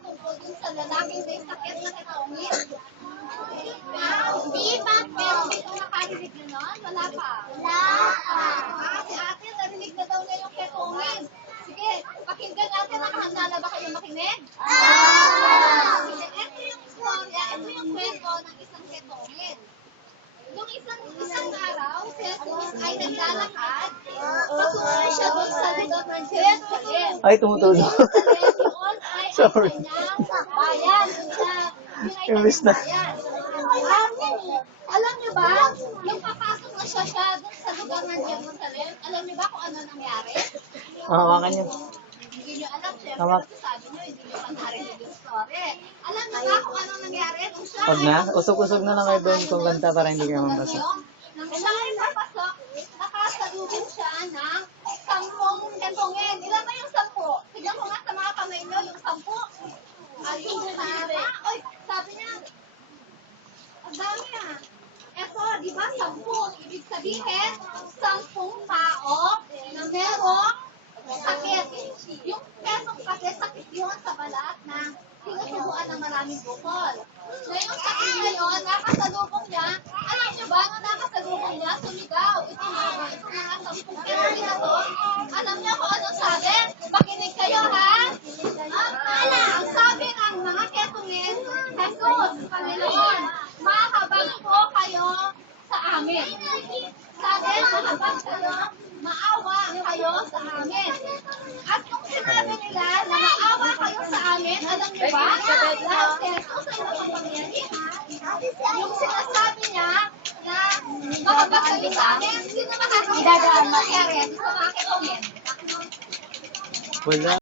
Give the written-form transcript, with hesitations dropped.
tungkol dun sa lalaking may sakit na ketongin? Hindi pa, pero may nakarinig na nun? Wala pa. Si ate, narinig na daw niya yung ketongin. Sige, pakinggan natin. Nakahanda na ba kayo makinig? Sige, ito yung istorya, ito yung kwento ng isang ketongin. Nung isang araw, si Jesus ay naglalakad, patungo siya doon sa lugar ng Jerusalem. Ay, tumutulog. Jerusalem, yun ay ang Sorry. kanyang bayan. Yun ay Imbis na. kanyang bayan. Alam niyo ba, nung papasok na siya doon sa lugar ng Jerusalem, alam niyo ba kung ano nangyari? Hawakan niyo. Hindi niyo alam, syempre, Tama. kasi sabi niyo, hindi niyo pa narinig yung story. Alam niyo ba kung ano nangyari nung siya Pag na, usog-usog na lang kayo doon kung kanta para hindi kayo mabasa. nang siya ay papasok, nakasalubong siya ng 10 ketongin. Ilan ba yung 10? Tignan ko nga sa mga kamay niyo, yung 10. Ayun, oy, sabi niya, ang dami ah. Eto, di ba, 10. Ibig sabihin, 10 tao na merong sakit. Yung merong sakit yun sa balat na sinusubuan ng maraming bukol. So, yung sakit na yun, nakasalubong niya, alam niyo ba, nung nakasalubong niya, sumigaw. Ito mga 10 ketongin na to. Alam niyo kung anong sabi? Makinig kayo, ha? Ang sabi ng mga ketongin, Jesus, Panginoon, mahabag po kayo sa amin. Sabi, mahabag kayo, maawa kayo sa amin. At kung sinabi nila na maawa kayo sa amin, alam niyo ba? Dahil si Jesus ay makapangyarihan. Yung sinasabi niya na mahabag kayo sa amin, sino makakita? Ano nangyari? Sa mga ketongin? Wala.